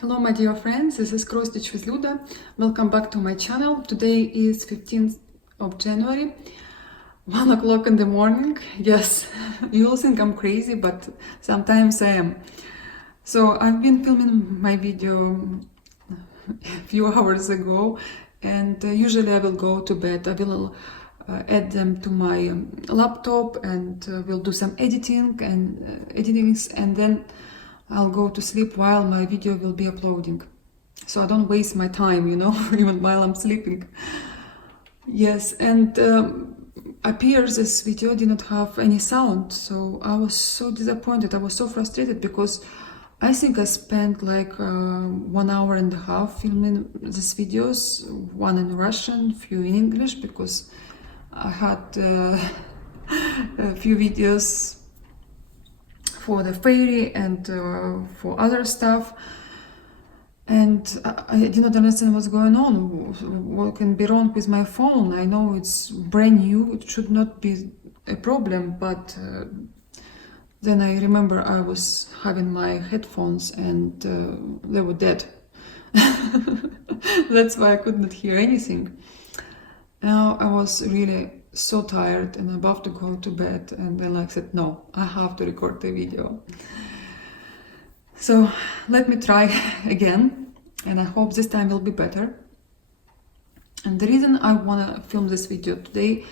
Hello my dear friends, this is Cross Stitch with Luda. Welcome back to my channel. Today is 15th of January, 1 o'clock in the morning. Yes, you'll think I'm crazy, but sometimes I am. So I've been filming my video a few hours ago, and usually I will go to bed. I will add them to my laptop and will do some editing and then I'll go to sleep while my video will be uploading. So I don't waste my time, even while I'm sleeping. Yes, and appears this video did not have any sound, so I was so disappointed. I was so frustrated because I think I spent like 1 hour and a half filming these videos, one in Russian, few in English, because I had a few videos for the fairy and for other stuff, and I did not understand what's going on. What can be wrong with my phone? I know it's brand new, it should not be a problem, but then I remember I was having my headphones and they were dead. That's why I could not hear anything. Now I was really so tired and about to go to bed, and then I said, no, I have to record the video. So let me try again, and I hope this time will be better. And the reason I want to film this video today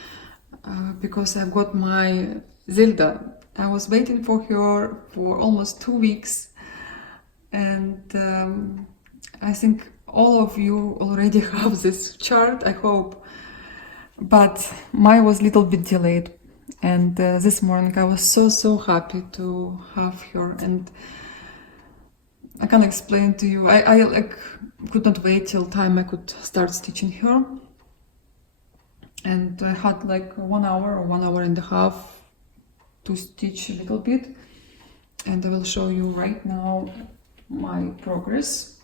because I've got my Zelda. I was waiting for her for almost 2 weeks, and I think all of you already have this chart, I hope. But mine was a little bit delayed, and this morning I was so happy to have her, and I can explain to you. I like could not wait till time I could start stitching her, and I had like 1 hour or 1 hour and a half to stitch a little bit, and I will show you right now my progress,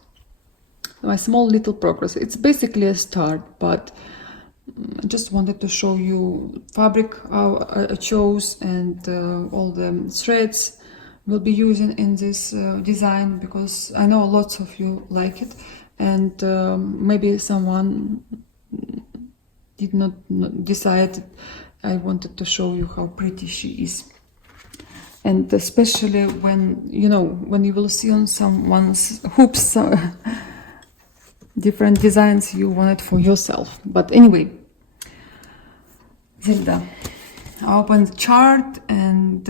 my small little progress. It's basically a start, but I just wanted to show you fabric I chose and all the threads we'll be using in this design, because I know lots of you like it, and maybe someone did not decide. I wanted to show you how pretty she is, and especially when you will see on someone's hoops different designs you want it for yourself. But anyway, Zelda. I opened the chart and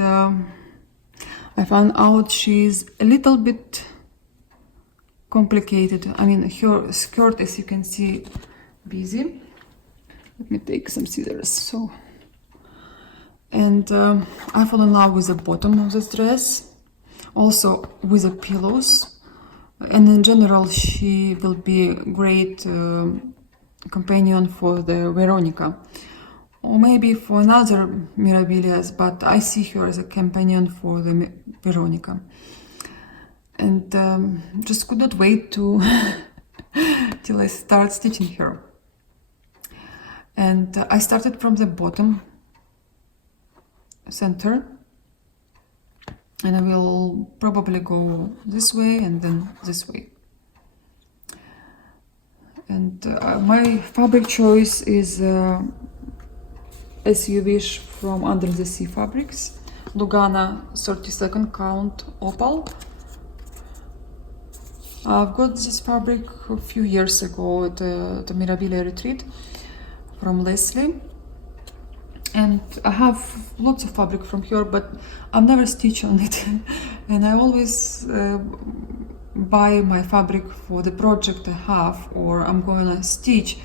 I found out she's a little bit complicated. I mean, her skirt, as you can see, busy. Let me take some scissors. And I fell in love with the bottom of this dress, also with the pillows. And in general, she will be a great companion for the Veronica, or maybe for another Mirabilias, but I see her as a companion for the Veronica. And just could not wait to till I start stitching her. And I started from the bottom center, and I will probably go this way and then this way. And my fabric choice is as you wish from Under the Sea Fabrics, Lugana 32nd count opal. I've got this fabric a few years ago at the Mirabilia retreat from Leslie. And I have lots of fabric from her, but I've never stitched on it. And I always buy my fabric for the project I have, or I'm going to stitch.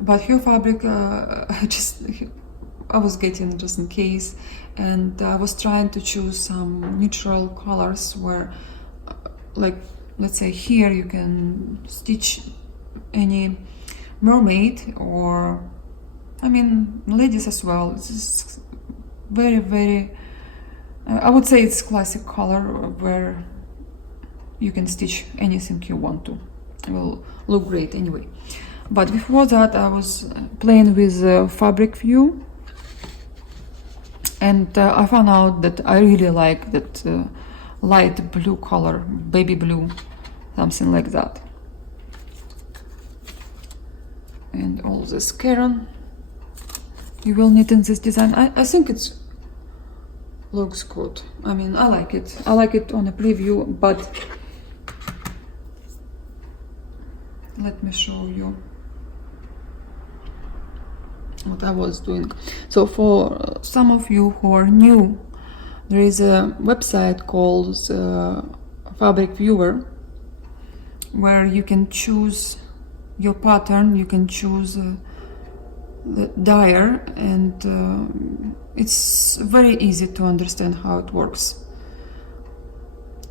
But her fabric, I was getting just in case. And I was trying to choose some neutral colors where, like, let's say here you can stitch any mermaid, or I mean, ladies as well. It's very, I would say it's classic color where you can stitch anything you want to. It will look great anyway. But before that, I was playing with fabric view, and I found out that I really like that light blue color, baby blue. something like that. And all this Karen you will need in this design. I think it looks good. I mean, I like it. I like it on a preview, but let me show you what I was doing. So for some of you who are new, there is a website called Fabric Viewer where you can choose your pattern, you can choose the dyer, and it's very easy to understand how it works.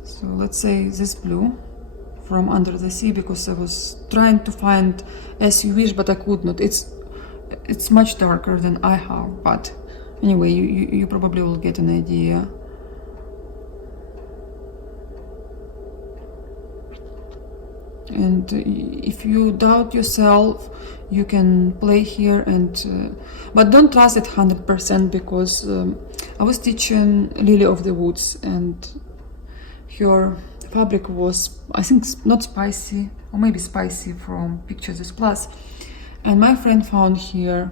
So let's say this blue from Under the Sea, because I was trying to find As You Wish, but I could not. It's much darker than I have, but anyway, you probably will get an idea. And if you doubt yourself, you can play here, and but don't trust it 100%, because I was teaching Lily of the Woods, and her fabric was, I think, not spicy, or maybe spicy from Pictures is Plus. And my friend found here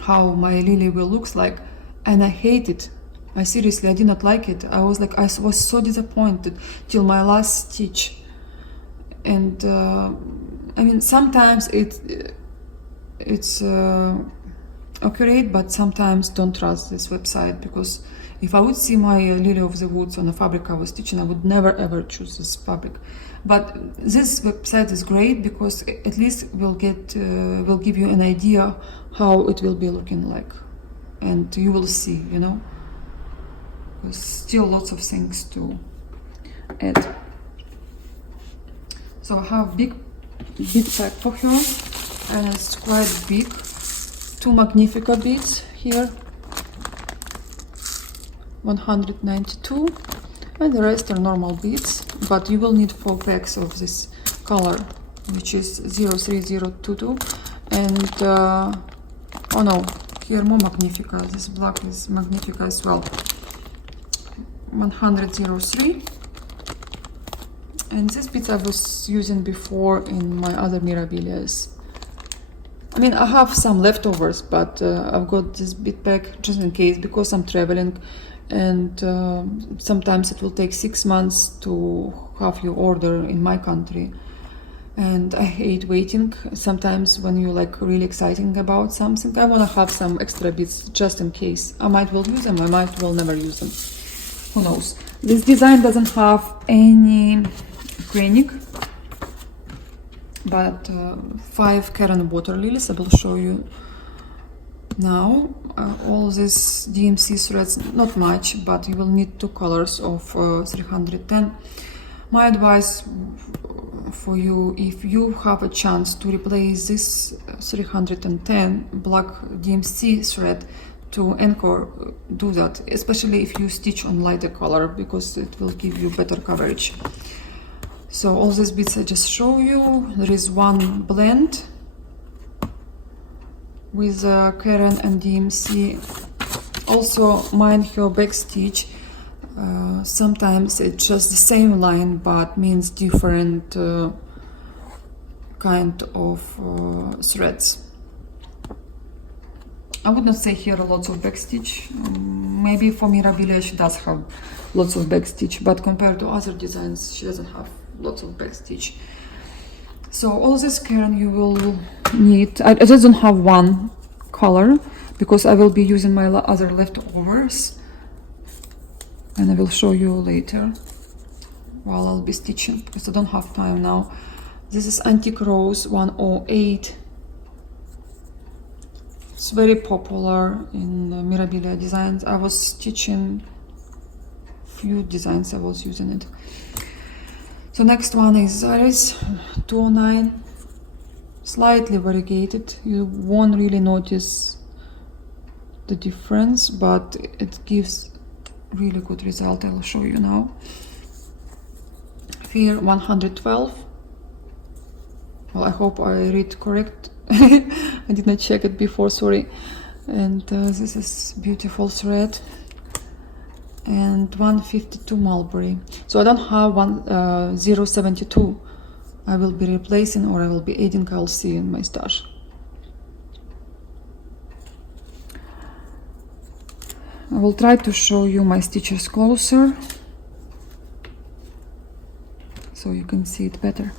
how my Lily will looks like, and I hate it. I seriously, I did not like it. I was like, I was so disappointed till my last stitch. And I mean, sometimes it's accurate, but sometimes don't trust this website, because if I would see my Lily of the Woods on the fabric I was stitching, I would never ever choose this fabric. But this website is great, because at least will give you an idea how it will be looking like, and you will see, you know. There's still lots of things to add. So I have big pack for her, and it's quite big. 2 Magnifica beads here, 192, and the rest are normal beads, but you will need 4 packs of this color, which is 03022, and oh no, here more Magnifica. This black is Magnifica as well, 103. And this beads I was using before in my other Mirabilias. I mean, I have some leftovers, but I've got this bead pack just in case, because I'm traveling, and sometimes it will take 6 months to have your order in my country. And I hate waiting. Sometimes when you're like really exciting about something, I want to have some extra beads just in case. I might will use them, I might will never use them. Who knows? This design doesn't have any granite, but 5 Karen water lilies. I will show you now. All these DMC threads, not much, but you will need 2 colors of 310. My advice for you, if you have a chance to replace this 310 black DMC thread to anchor, do that, especially if you stitch on lighter color, because it will give you better coverage. So all these beads I just show you. There is one blend with Karen and DMC. Also mind her back stitch. Sometimes it's just the same line but means different kind of threads. I would not say here lots of backstitch. Maybe for Mirabilia she does have lots of backstitch, but compared to other designs she doesn't have lots of backstitch. So all this Karen you will need. I just don't have one color because I will be using my other leftovers, and I will show you later while I'll be stitching because I don't have time now. This is Antique Rose 108. It's very popular in Mirabilia designs. I was stitching few designs, I was using it. So next one is Iris 209, slightly variegated. You won't really notice the difference, but it gives really good result. I'll show you now. Here 112. Well, I hope I read correct. I did not check it before, sorry. And this is beautiful thread, and 152 mulberry. So I don't have 072. I will be replacing, or I will be adding, I'll see in my stash. I will try to show you my stitches closer so you can see it better.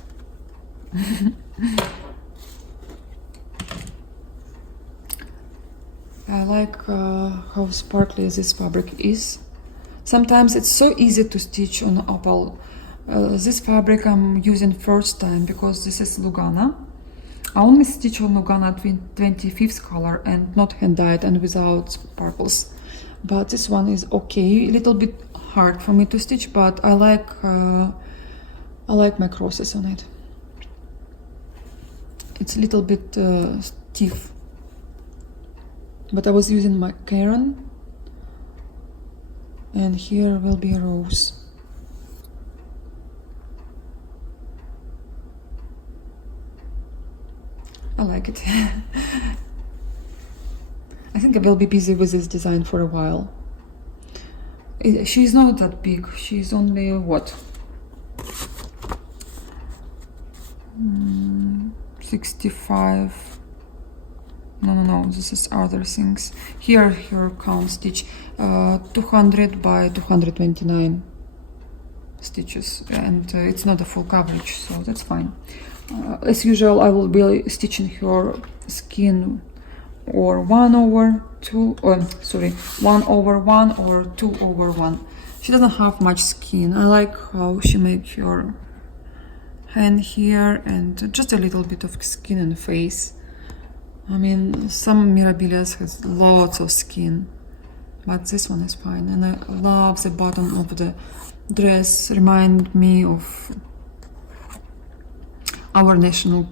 I like how sparkly this fabric is. Sometimes it's so easy to stitch on opal. This fabric I'm using first time because this is Lugana. I only stitch on Lugana 25th color and not hand dyed and without sparkles. But this one is okay, a little bit hard for me to stitch, but I like my crosses on it. It's a little bit stiff, but I was using my Karen, and here will be a rose. I like it. I think I will be busy with this design for a while. She's not that big. She's only what? 65. No, this is other things. Here count stitch 200 by 229 stitches, and it's not a full coverage, so that's fine. As usual, I will be stitching her skin or 1/1 or 2/1. She doesn't have much skin. I like how she makes her hand here and just a little bit of skin and face. I mean, some Mirabilias has lots of skin, but this one is fine. And I love the bottom of the dress. Remind me of our national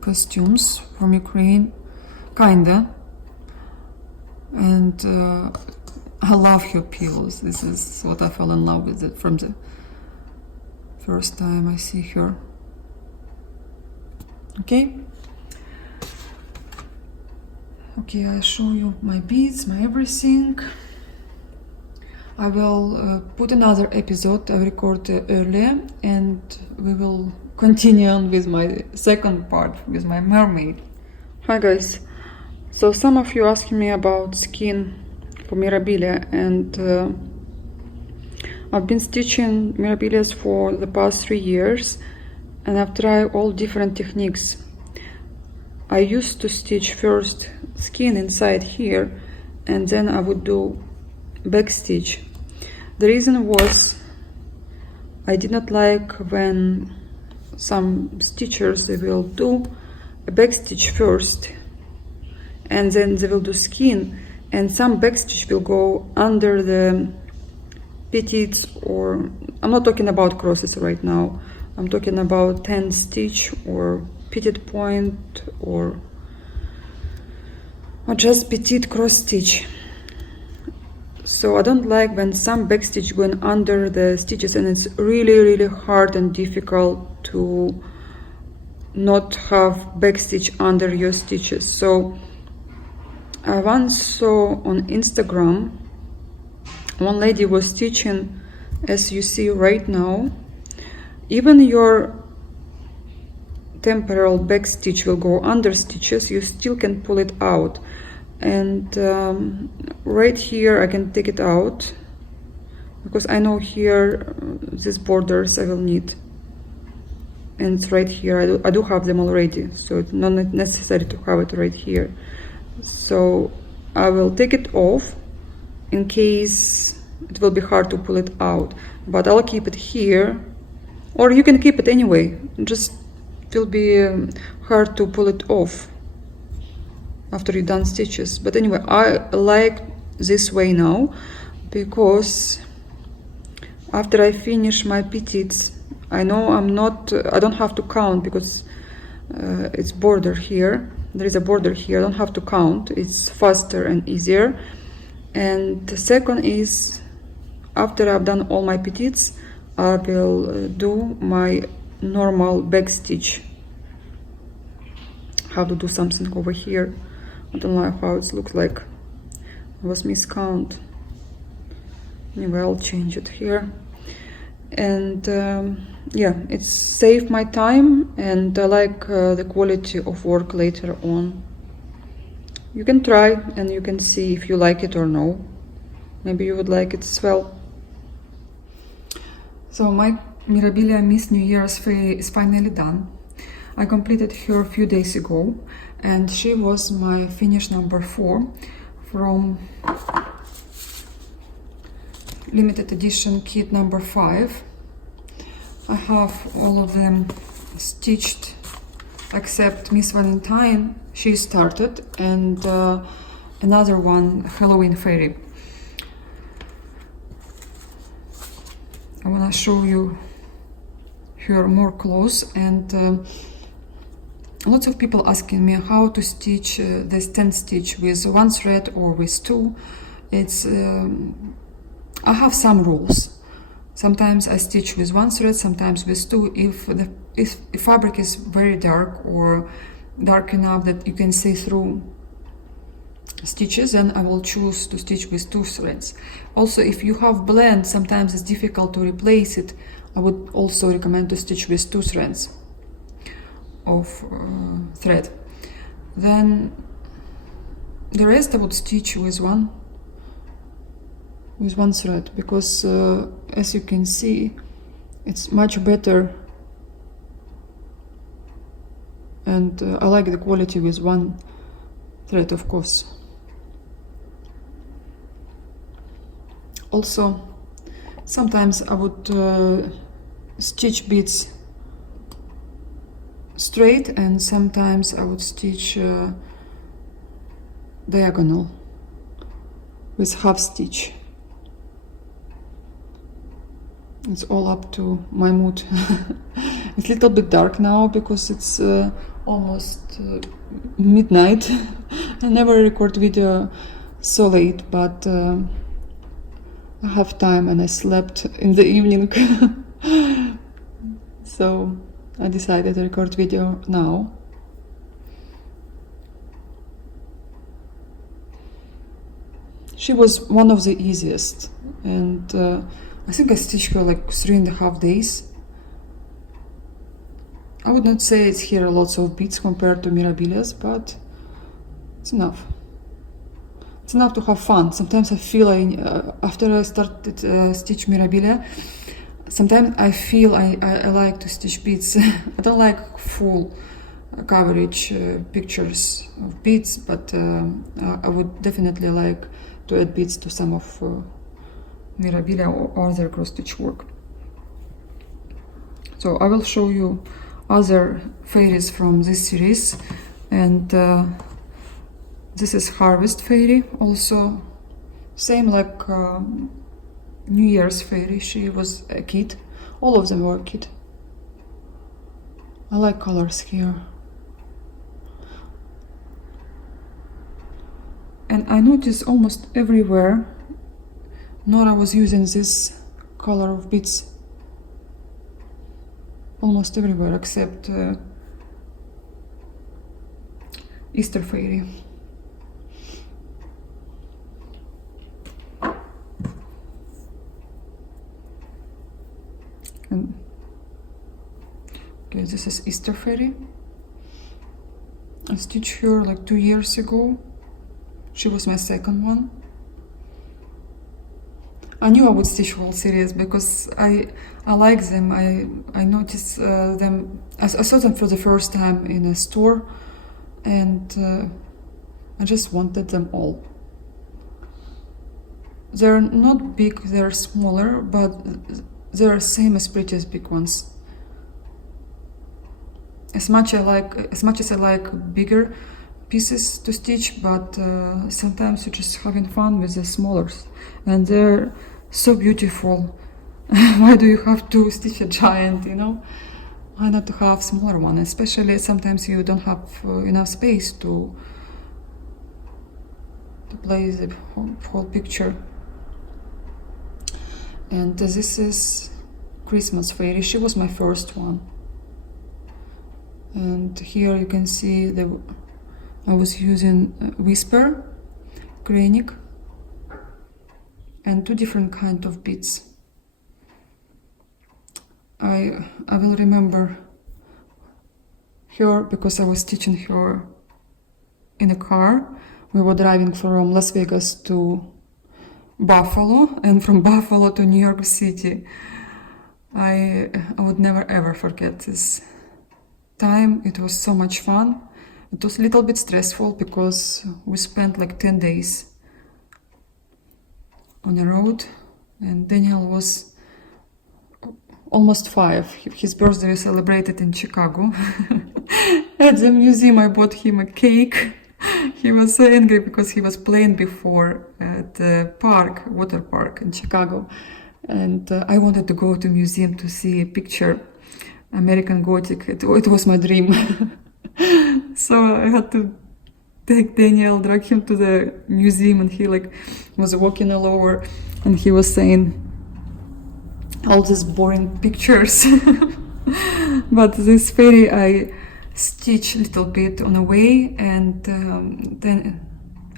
costumes from Ukraine, kinda. And I love her pillows. This is what I fell in love with it from the first time I see her. Okay, I show you my beads, my everything. I will put another episode I recorded earlier, and we will continue on with my second part with my mermaid. Hi guys, so some of you asking me about skin for Mirabilia, and I've been stitching Mirabilias for the past 3 years, and I've tried all different techniques. I used to stitch first skin inside here, and then I would do back stitch. The reason was I did not like when some stitchers, they will do a back stitch first and then they will do skin, and some back stitch will go under the petits, or I'm not talking about crosses right now, I'm talking about 10 stitch or petite point or just petite cross stitch. So I don't like when some back stitch going under the stitches, and it's really hard and difficult to not have back stitch under your stitches. So I once saw on Instagram one lady was stitching, as you see right now, even your temporal back stitch will go under stitches, you still can pull it out. And right here I can take it out because I know here these borders I will need, and it's right here. I do have them already, so it's not necessary to have it right here. So I will take it off in case it will be hard to pull it out, but I'll keep it here, or you can keep it anyway, just it will be hard to pull it off after you've done stitches. But anyway, I like this way now because after I finish my petites, I know I don't have to count because it's border here. There is a border here, I don't have to count. It's faster and easier. And the second is, after I've done all my petites, I will do my normal back stitch. Have to do something over here. I don't know how it looks like. I was miscount. Anyway, I'll change it here. And yeah, it saved my time, and I like the quality of work later on. You can try and you can see if you like it or no. Maybe you would like it as well. So my Mirabilia Miss New Year's Fairy is finally done. I completed her a few days ago, and she was my finish number 4 from limited edition kit number 5. I have all of them stitched except Miss Valentine, she started, and another one, Halloween Fairy. I want to show you her more close, and lots of people asking me how to stitch the stand stitch with 1 thread or with 2. It's I have some rules. Sometimes I stitch with 1 thread, sometimes with 2. If fabric is very dark or dark enough that you can see through stitches, then I will choose to stitch with 2 threads. Also, if you have blend, sometimes it's difficult to replace it. I would also recommend to stitch with 2 threads of thread. Then the rest I would stitch with one thread, because as you can see, it's much better, and I like the quality with 1 thread, of course. Also, sometimes I would stitch beads straight, and sometimes I would stitch diagonal with half stitch. It's all up to my mood. It's a little bit dark now because it's almost midnight. I never record video so late, but I have time and I slept in the evening. So I decided to record video now. She was one of the easiest, and I think I stitched her like 3.5 days. I would not say it's here lots of beads compared to Mirabilia's, but it's enough. It's enough to have fun. Sometimes I feel after I started stitch Mirabilia, sometimes I feel I like to stitch beads. I don't like full coverage pictures of beads, but I would definitely like to add beads to some of Mirabilia or other cross stitch work. So I will show you other fairies from this series, and this is Harvest Fairy, also same like New Year's Fairy. She was a kit. All of them were a kit. I like colors here. And I noticed almost everywhere Nora was using this color of beads. Almost everywhere except Easter Fairy. And okay, this is Easter Fairy. I stitched her like 2 years ago. She was my second one. I knew I would stitch whole series because I like them. I noticed them. I saw them for the first time in a store, and I just wanted them all. They're not big, they're smaller, but they're same as pretty as big ones. As much as I like bigger pieces to stitch, but sometimes you're just having fun with the smallers, and they're so beautiful. Why do you have to stitch a giant, you know? Why not to have smaller one? Especially sometimes you don't have enough space to place the whole picture. And this is Christmas Fairy. She was my first one. And here you can see I was using Whisper, Granic. and two different kind of beads. I will remember her because I was teaching her in a car. We were driving from Las Vegas to Buffalo, and from Buffalo to New York City. I would never ever forget this time. It was so much fun. It was a little bit stressful because we spent like 10 days on the road, and Daniel was almost 5. His birthday was celebrated in Chicago. At the museum I bought him a cake. He was so angry because he was playing before at the park, water park in Chicago. And I wanted to go to museum to see a picture, American Gothic. It was my dream. So I had to take Daniel, drag him to the museum, and he like was walking all over, and he was saying all these boring pictures. But this fairy I stitched a little bit on the way, and then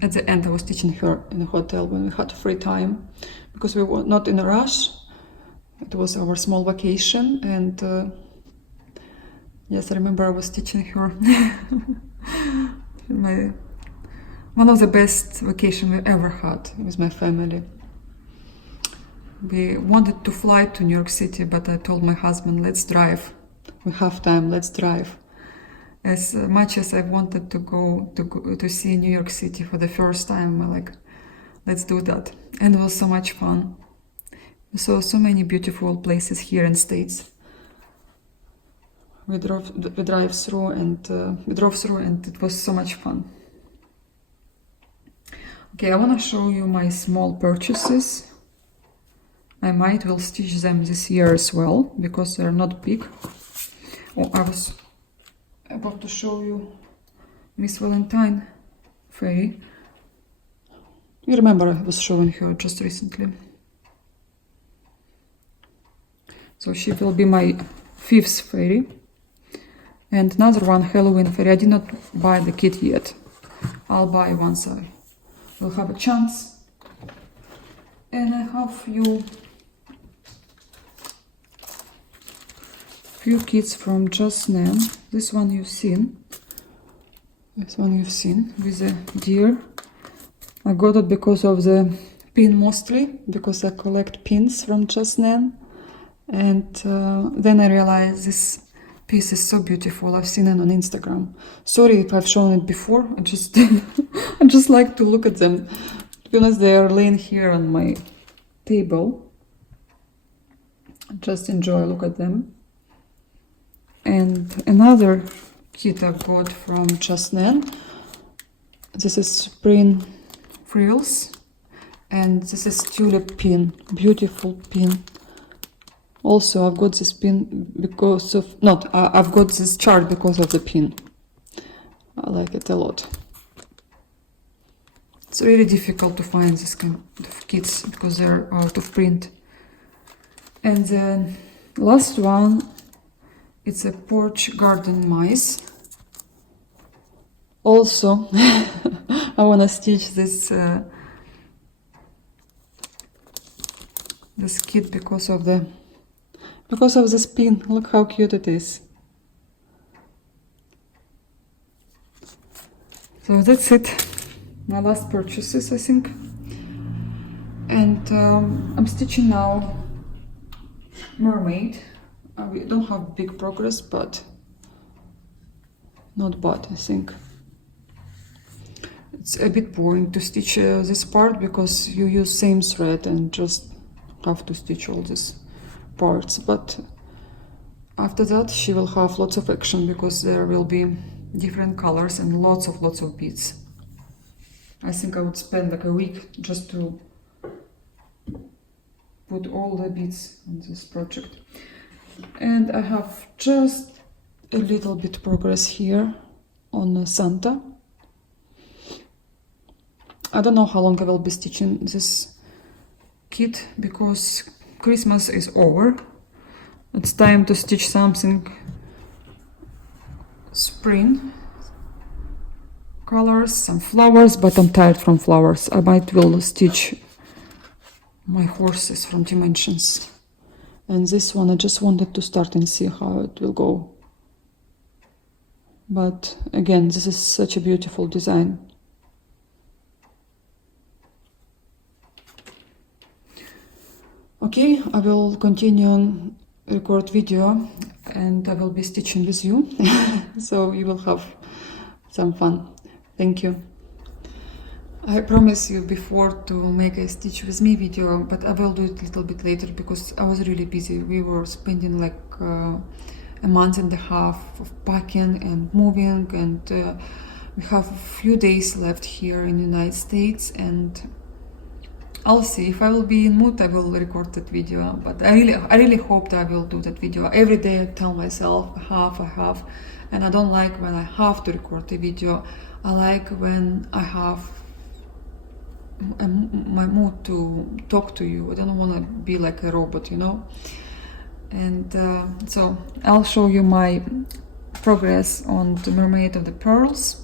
at the end I was teaching her in the hotel when we had free time, because we were not in a rush. It was our small vacation, and yes, I remember I was teaching her. One of the best vacation we ever had with my family. We wanted to fly to New York City, but I told my husband, let's drive. We have time, let's drive. As much as I wanted to go to see New York City for the first time, I'm like, let's do that. And it was so much fun. We saw so many beautiful places here in States. We drove through, and it was so much fun. Okay, I want to show you my small purchases. I might will stitch them this year as well, because they're not big. Oh, I was about to show you Miss Valentine fairy. You remember I was showing her just recently. So she will be my 5th fairy. And another one, Halloween fairy. I did not buy the kit yet. I'll buy once I will have a chance. And I have few kits from Just Nan. This one you've seen. With a deer. I got it because of the pin, mostly because I collect pins from Just Nan. And then I realized this piece is so beautiful. I've seen it on Instagram. Sorry if I've shown it before. I just like to look at them. To be honest, they are laying here on my table. Just enjoy, look at them. And another kit I got from Just Nan. This is spring frills, and this is tulip pin, beautiful pin. Also, I've got this pin because of, I've got this chart because of the pin. I like it a lot. It's really difficult to find this kind of kits because they're out of print. And the last one, it's a porch garden mice. Also, I want to stitch this kit because of this pin. Look how cute it is. So that's it. My last purchases, I think. And I'm stitching now mermaid. We don't have big progress, but not bad, I think. It's a bit boring to stitch this part because you use same thread and just have to stitch all these parts. But after that, she will have lots of action because there will be different colors and lots of beads. I think I would spend like a week just to put all the beads on this project. And I have just a little bit progress here on Santa. I don't know how long I will be stitching this kit because Christmas is over. It's time to stitch something spring colors, some flowers, but I'm tired from flowers. I might will stitch my horses from Dimensions. And this one I just wanted to start and see how it will go. But again, this is such a beautiful design. Okay, I will continue on record video and I will be stitching with you. So you will have some fun. Thank you. I promised you before to make a stitch with me video, but I will do it a little bit later because I was really busy. We were spending like a month and a half of packing and moving, and we have a few days left here in the United States, and I'll see if I will be in mood. I will record that video, but I really hope that I will do that video. Every day I tell myself I have, and I don't like when I have to record the video. I like when I have my mood to talk to you. I don't want to be like a robot, you know. And so I'll show you my progress on the Mermaid of the Pearls.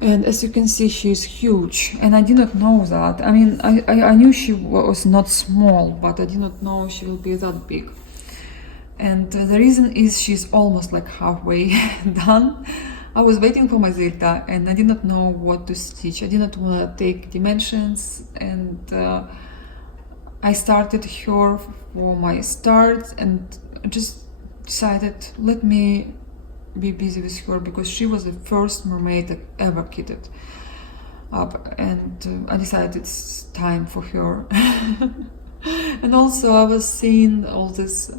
And as you can see, she is huge, and I did not know that. I mean, I knew she was not small, but I did not know she will be that big. And the reason is she's almost like halfway done. I was waiting for my Zilta and I did not know what to stitch. I did not want to take dimensions, and I started her for my start and just decided let me be busy with her because she was the first mermaid I ever kitted up, and I decided it's time for her. And also I was seeing all these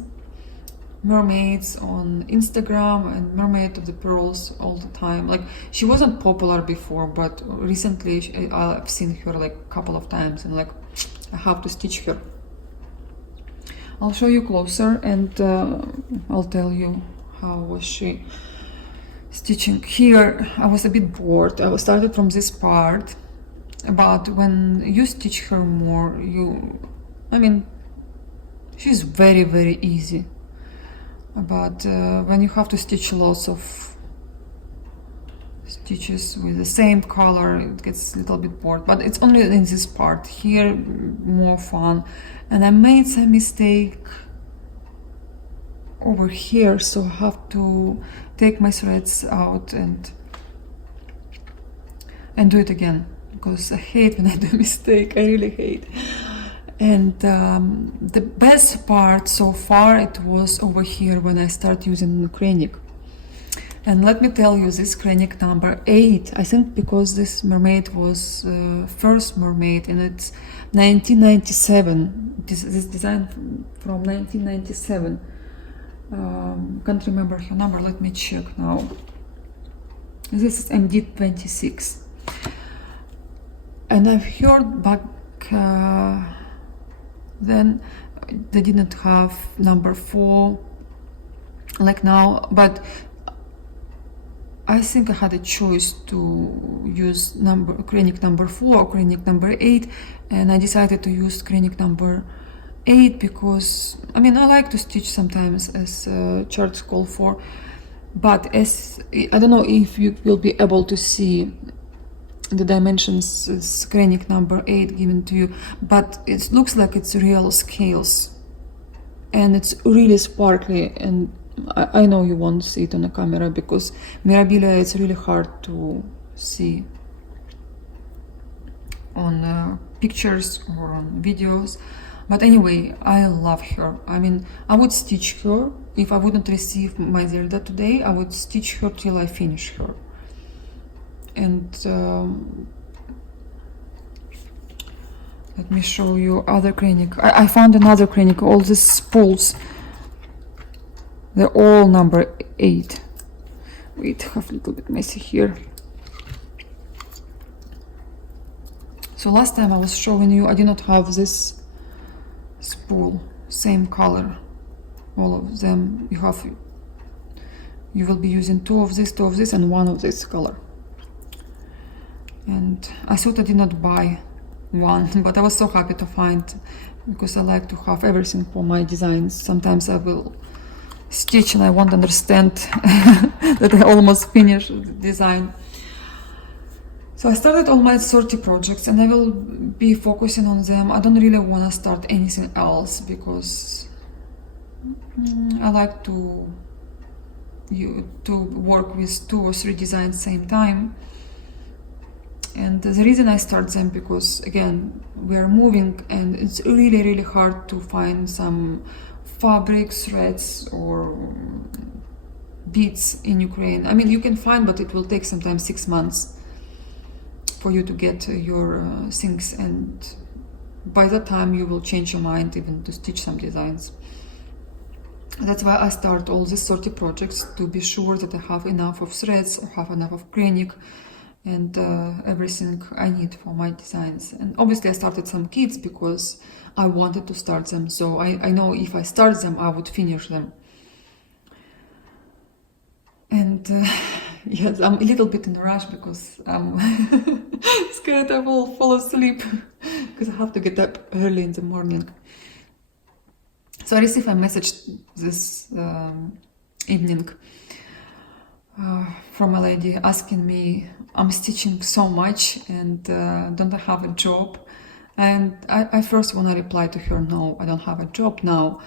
mermaids on Instagram and Mermaid of the Pearls all the time. Like, she wasn't popular before, but recently I've seen her like a couple of times, and like I have to stitch her. I'll show you closer, and I'll tell you how was she stitching. Here I was a bit bored. I started from this part, but when you stitch her more, I mean, she's very easy. But when you have to stitch lots of stitches with the same color, it gets a little bit bored. But it's only in this part here, more fun. And I made some mistake over here, so I have to take my threads out and do it again, because I hate when I do mistake. I really hate. And the best part so far, it was over here when I start using the Krennic. And let me tell you, this Krennic number 8, I think because this mermaid was first mermaid, and it's 1997, this design from 1997. Can't remember her number, let me check now. This is MD26. And I've heard back then they didn't have number 4 like now, but I think I had a choice to use Krennic number 4 or Krennic number 8, and I decided to use Krennic number 8 because, I mean, I like to stitch sometimes as charts call for, but as I don't know if you will be able to see the dimensions is Krennic number 8 given to you, but it looks like it's real scales, and it's really sparkly, and I know you won't see it on the camera because Mirabilia is really hard to see on pictures or on videos. But anyway, I love her. I mean, I would stitch her if I wouldn't receive my Zelda today. I would stitch her till I finish her. And let me show you other Krennic. I found another Krennic. All these spools, they're all number 8. Wait, I have a little bit messy here. So last time I was showing you, I did not have this spool, same color. All of them, you will be using 2 of this, and 1 of this color. And I thought I did not buy one, but I was so happy to find, because I like to have everything for my designs. Sometimes I will stitch and I won't understand that I almost finished the design. So I started all my 30 projects and I will be focusing on them. I don't really want to start anything else because I like to work with 2 or 3 designs same time. And the reason I start them because again we are moving and it's really hard to find some fabric, threads or beads in Ukraine. I mean, you can find, but it will take sometimes 6 months for you to get your things, and by that time you will change your mind even to stitch some designs. That's why I start all these 30 projects, to be sure that I have enough of threads or have enough of cranik and everything I need for my designs. And obviously I started some kits because I wanted to start them, so I know if I start them I would finish them. And yes, I'm a little bit in a rush because I'm scared I will fall asleep because I have to get up early in the morning. So I received a message this evening from a lady asking me, I'm stitching so much and don't I have a job? And I first want to reply to her, no, I don't have a job now.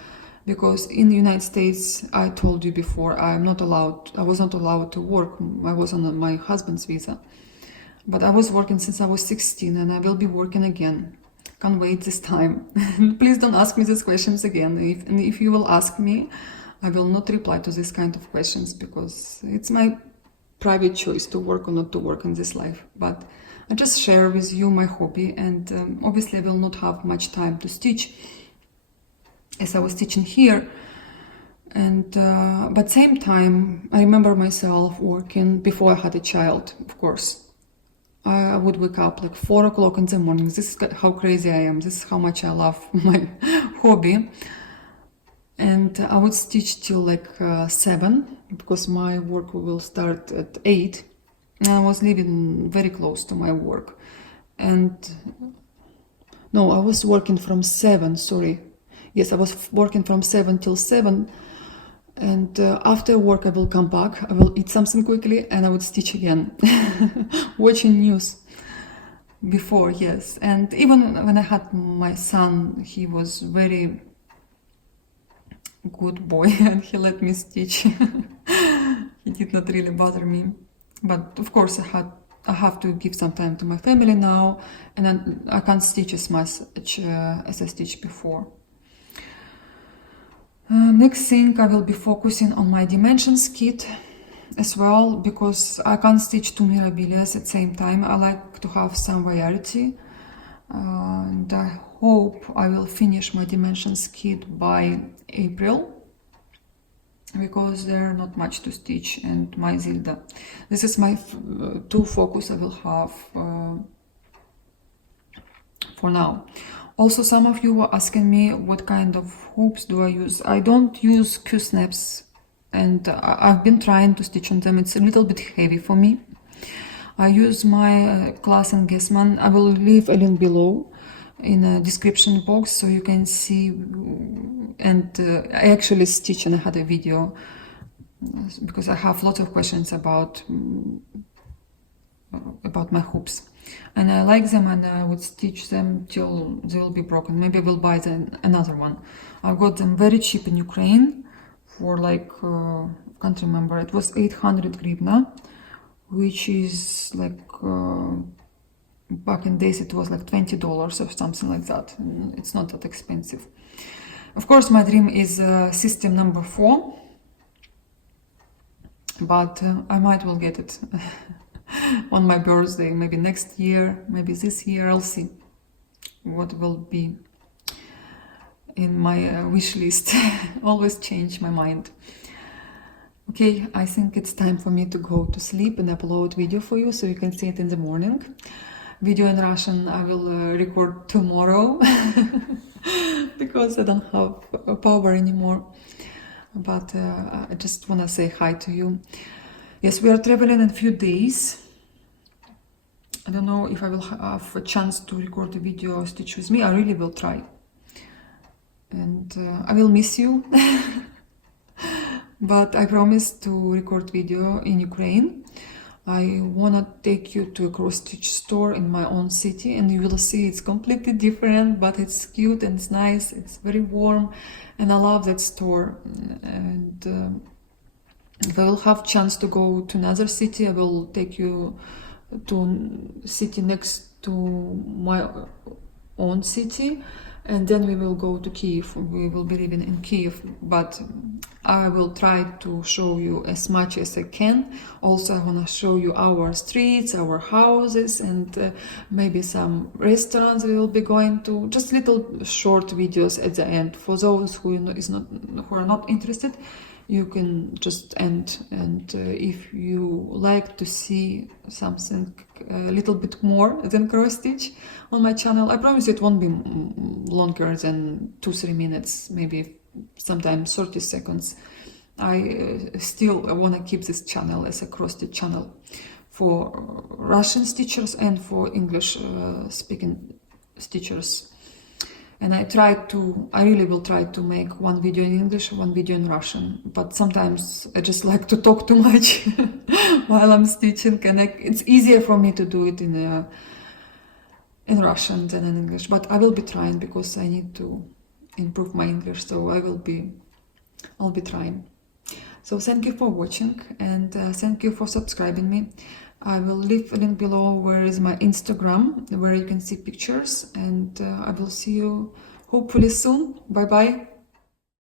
Because in the United States, I told you before, I was not allowed to work. I was on my husband's visa. But I was working since I was 16 and I will be working again. Can't wait this time. Please don't ask me these questions again. If you will ask me, I will not reply to this kind of questions because it's my private choice to work or not to work in this life. But I just share with you my hobby, and obviously I will not have much time to stitch as I was teaching here, and but same time I remember myself working before I had a child. Of course, I would wake up like 4 o'clock in the morning. This is how crazy I am. This is how much I love my hobby. And I would stitch till like 7 because my work will start at 8. And I was living very close to my work. And no, I was working from 7, sorry. Yes, I was working from 7 till 7, and after work I will come back, I will eat something quickly, and I would stitch again, watching news before, yes. And even when I had my son, he was very good boy, and he let me stitch. He did not really bother me, but of course I have to give some time to my family now, and I can't stitch as much as I stitched before. Next thing, I will be focusing on my dimensions kit as well, because I can't stitch 2 Mirabilias at the same time. I like to have some variety, and I hope I will finish my dimensions kit by April, because there are not much to stitch. And my Zilda, this is my 2 focus I will have for now. Also, some of you were asking me what kind of hoops do I use. I don't use Q-snaps, and I've been trying to stitch on them. It's a little bit heavy for me. I use my Class and Guessman. I will leave a link below in a description box so you can see. And I actually stitch, and I had a video because I have lots of questions about my hoops, and I like them, and I would stitch them till they will be broken. Maybe I will buy another one. I got them very cheap in Ukraine for like can't remember, it was 800 hryvnia, which is like back in days it was like $20 or something like that. It's not that expensive. Of course, my dream is system number 4, but I might will get it on my birthday, maybe next year, maybe this year. I'll see what will be in my wish list. Always change my mind. Okay, I think it's time for me to go to sleep and upload video for you so you can see it in the morning. Video in Russian I will record tomorrow because I don't have power anymore. But I just want to say hi to you. Yes, we are traveling in a few days. I don't know if I will have a chance to record a video stitch with me. I really will try. And I will miss you. But I promise to record video in Ukraine. I wanna take you to a cross-stitch store in my own city, and you will see it's completely different, but it's cute and it's nice, it's very warm, and I love that store. And if I will have chance to go to another city, I will take you to city next to my own city, and then we will go to Kiev. We will be living in Kiev, but I will try to show you as much as I can. Also, I want to show you our streets, our houses, and maybe some restaurants we will be going to. Just little short videos at the end. For those who are not interested, you can just end. And if you like to see something a little bit more than cross stitch on my channel, I promise it won't be longer than 2-3 minutes, maybe sometimes 30 seconds. I still want to keep this channel as a cross stitch channel for Russian stitchers and for English speaking stitchers. And I really will try to make one video in English, one video in Russian. But sometimes I just like to talk too much while I'm stitching, and it's easier for me to do it in Russian than in English. But I will be trying, because I need to improve my English, so I'll be trying. So thank you for watching, and thank you for subscribing me. I will leave a link below where is my Instagram, where you can see pictures, and I will see you hopefully soon. Bye bye.